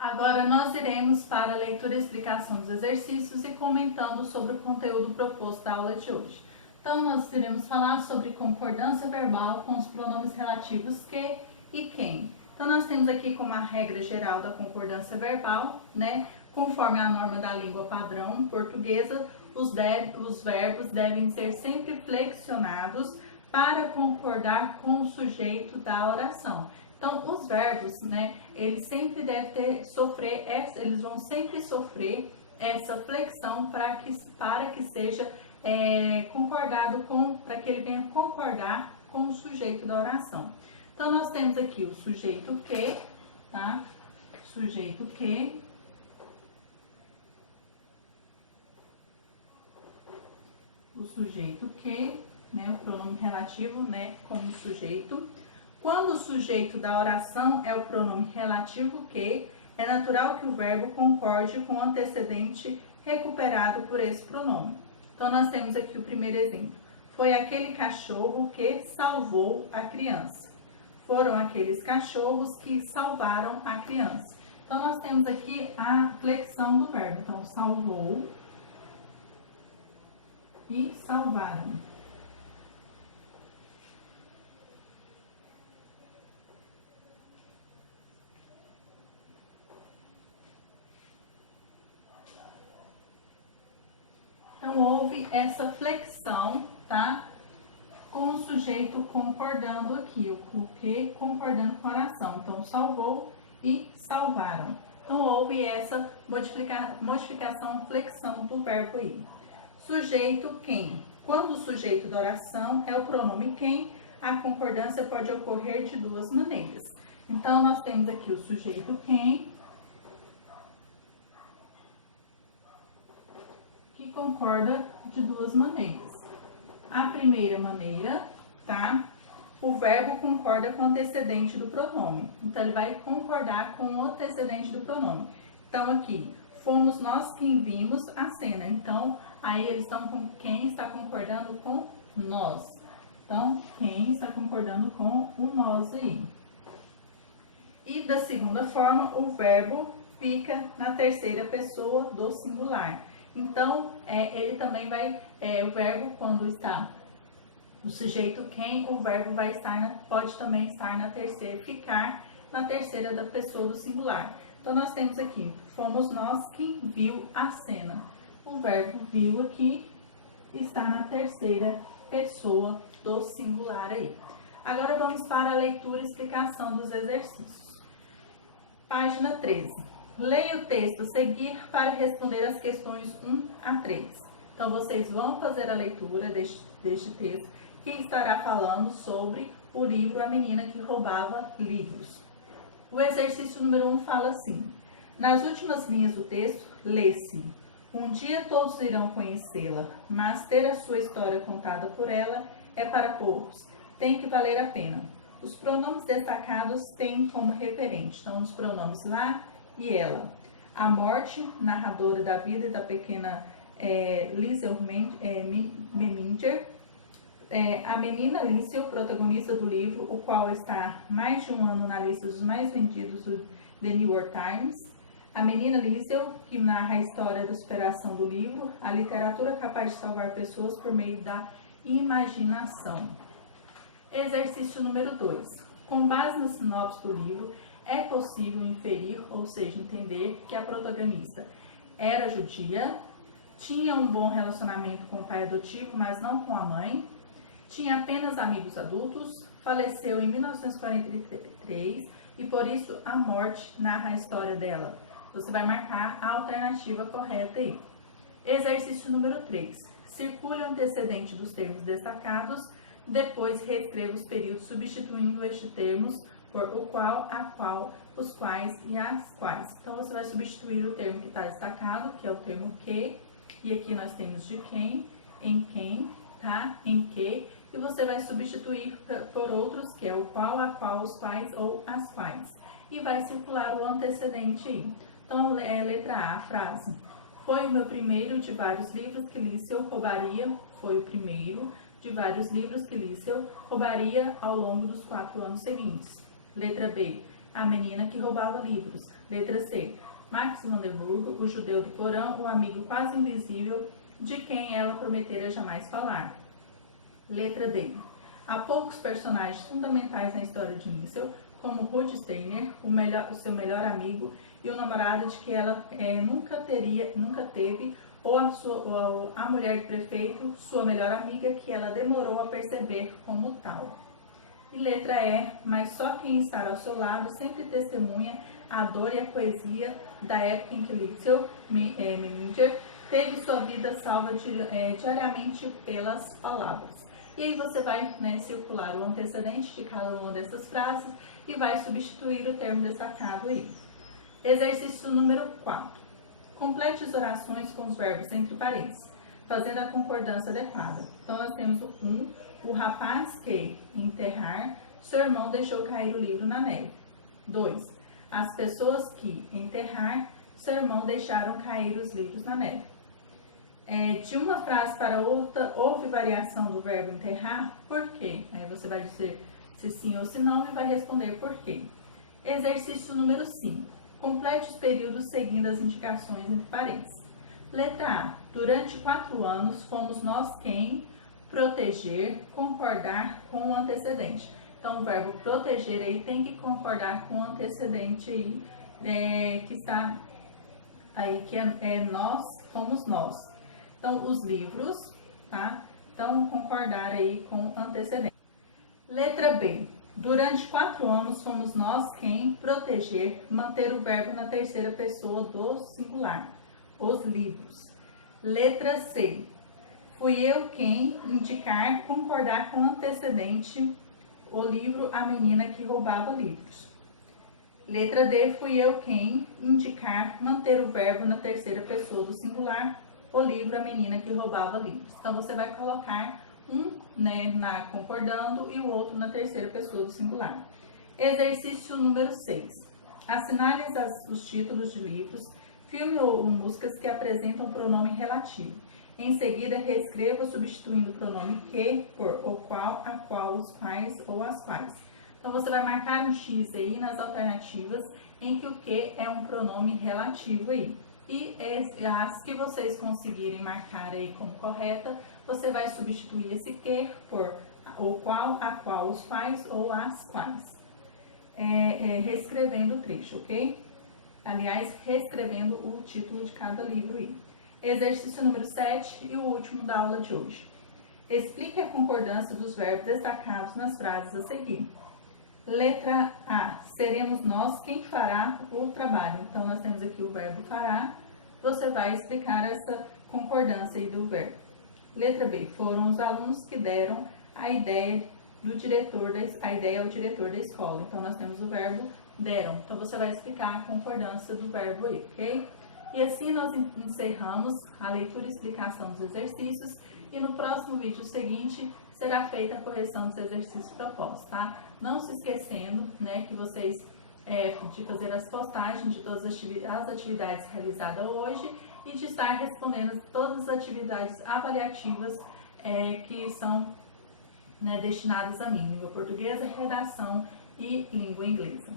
Agora nós iremos para a leitura e explicação dos exercícios e comentando sobre o conteúdo proposto da aula de hoje. Então nós iremos falar sobre concordância verbal com os pronomes relativos que e quem. Então nós temos aqui como a regra geral da concordância verbal, conforme a norma da língua padrão portuguesa, os verbos devem ser sempre flexionados para concordar com o sujeito da oração. Então, os verbos, eles sempre eles vão sempre sofrer essa flexão para que seja concordado para que ele venha concordar com o sujeito da oração. Então, nós temos aqui o sujeito que, tá? Sujeito que. O sujeito que, o pronome relativo, como sujeito. Quando o sujeito da oração é o pronome relativo que, é natural que o verbo concorde com o antecedente recuperado por esse pronome. Então, nós temos aqui o primeiro exemplo. Foi aquele cachorro que salvou a criança. Foram aqueles cachorros que salvaram a criança. Então, nós temos aqui a flexão do verbo. Então, salvou e salvaram. Então, houve essa flexão, tá? Com o sujeito concordando aqui, o que concordando com a oração. Então, salvou e salvaram. Então, houve essa modificação, flexão do verbo aí. Sujeito quem. Quando o sujeito da oração é o pronome quem, a concordância pode ocorrer de duas maneiras. Então, nós temos aqui o sujeito quem, que concorda de duas maneiras. A primeira maneira, tá? O verbo concorda com o antecedente do pronome. Então, ele vai concordar com o antecedente do pronome. Então, aqui, fomos nós quem vimos a cena. Então, aí eles estão com quem está concordando com nós. Então, quem está concordando com o nós aí. E da segunda forma, o verbo fica na terceira pessoa do singular. Então, ele também vai, o verbo quando está o sujeito quem, o verbo vai pode também estar na terceira, ficar na terceira da pessoa do singular. Então, nós temos aqui, fomos nós quem viu a cena. O verbo viu aqui está na terceira pessoa do singular aí. Agora, vamos para a leitura e explicação dos exercícios. Página 13. Leia o texto a seguir para responder as questões 1 a 3. Então, vocês vão fazer a leitura deste texto, que estará falando sobre o livro A Menina que Roubava Livros. O exercício número 1 fala assim: nas últimas linhas do texto, lê-se: um dia todos irão conhecê-la, mas ter a sua história contada por ela é para poucos. Tem que valer a pena. Os pronomes destacados têm como referente, então, os pronomes lá e ela. A morte, narradora da vida da pequena Liesel Meminger. A menina Liesel, protagonista do livro, o qual está mais de um ano na lista dos mais vendidos do The New York Times. A menina Liesel, que narra a história da superação do livro, a literatura capaz de salvar pessoas por meio da imaginação. Exercício número 2. Com base na sinopse do livro, é possível inferir, ou seja, entender que a protagonista era judia, tinha um bom relacionamento com o pai adotivo, mas não com a mãe, tinha apenas amigos adultos, faleceu em 1943 e por isso a morte narra a história dela. Você vai marcar a alternativa correta aí. Exercício número 3. Circule o antecedente dos termos destacados, depois reescreva os períodos substituindo estes termos por o qual, a qual, os quais e as quais. Então, você vai substituir o termo que está destacado, que é o termo que, e aqui nós temos de quem, tá? Em que, e você vai substituir por outros, que é o qual, a qual, os quais ou as quais. E vai circular o antecedente aí. Então, letra A, a frase. Foi o meu primeiro de vários livros que Liesel roubaria, foi o primeiro de vários livros que Liesel roubaria ao longo dos 4 anos seguintes. Letra B. a menina que roubava livros. Letra C, Max Vanderburgo, o judeu do porão, o amigo quase invisível de quem ela prometera jamais falar. Letra D, há poucos personagens fundamentais na história de Liesel, como Ruth Steiner, o seu melhor amigo e o namorado de que ela nunca teve, ou a mulher do prefeito, sua melhor amiga, que ela demorou a perceber como tal. E letra E, mas só quem está ao seu lado sempre testemunha a dor e a poesia da época em que Liesel Meminger teve sua vida salva diariamente pelas palavras. E aí você vai circular o antecedente de cada uma dessas frases e vai substituir o termo destacado aí. Exercício número 4. Complete as orações com os verbos entre parênteses, fazendo a concordância adequada. Então, nós temos o 1, o rapaz que enterrar, seu irmão deixou cair o livro na neve. 2, as pessoas que enterrar, seu irmão deixaram cair os livros na neve. De uma frase para outra, houve variação do verbo enterrar, por quê? Aí você vai dizer se sim ou se não e vai responder por quê. Exercício número 5. Complete os períodos seguindo as indicações entre parênteses. Letra A. Durante 4 anos fomos nós quem proteger, concordar com o antecedente. Então, o verbo proteger aí tem que concordar com o antecedente aí, que está aí, que é nós, fomos nós. Então, os livros, tá? Então, concordar aí com o antecedente. Letra B. Durante 4 anos fomos nós quem proteger, manter o verbo na terceira pessoa do singular, os livros. Letra C. Fui eu quem indicar, concordar com o antecedente, o livro, a menina que roubava livros. Letra D. Fui eu quem indicar, manter o verbo na terceira pessoa do singular, o livro, a menina que roubava livros. Então, você vai colocar um na concordando e o outro na terceira pessoa do singular. Exercício número 6. Assinale os títulos de livros, filme ou músicas que apresentam pronome relativo. Em seguida, reescreva substituindo o pronome que por o qual, a qual, os quais ou as quais. Então, você vai marcar um X aí nas alternativas em que o que é um pronome relativo aí. E as que vocês conseguirem marcar aí como correta, você vai substituir esse que por o qual, a qual, os quais ou as quais. Reescrevendo o trecho, ok? Aliás, reescrevendo o título de cada livro aí. Exercício número 7 e o último da aula de hoje. Explique a concordância dos verbos destacados nas frases a seguir. Letra A. Seremos nós quem fará o trabalho. Então, nós temos aqui o verbo fará. Você vai explicar essa concordância aí do verbo. Letra B. Foram os alunos que deram a ideia ao diretor da escola. Então, nós temos o verbo deram. Então, você vai explicar a concordância do verbo aí, ok? E assim nós encerramos a leitura e explicação dos exercícios. E no próximo vídeo seguinte será feita a correção dos exercícios propostos, tá? Não se esquecendo, que vocês de fazer as postagens de todas as atividades realizadas hoje e de estar respondendo todas as atividades avaliativas que são destinadas a mim, língua portuguesa, redação e língua inglesa.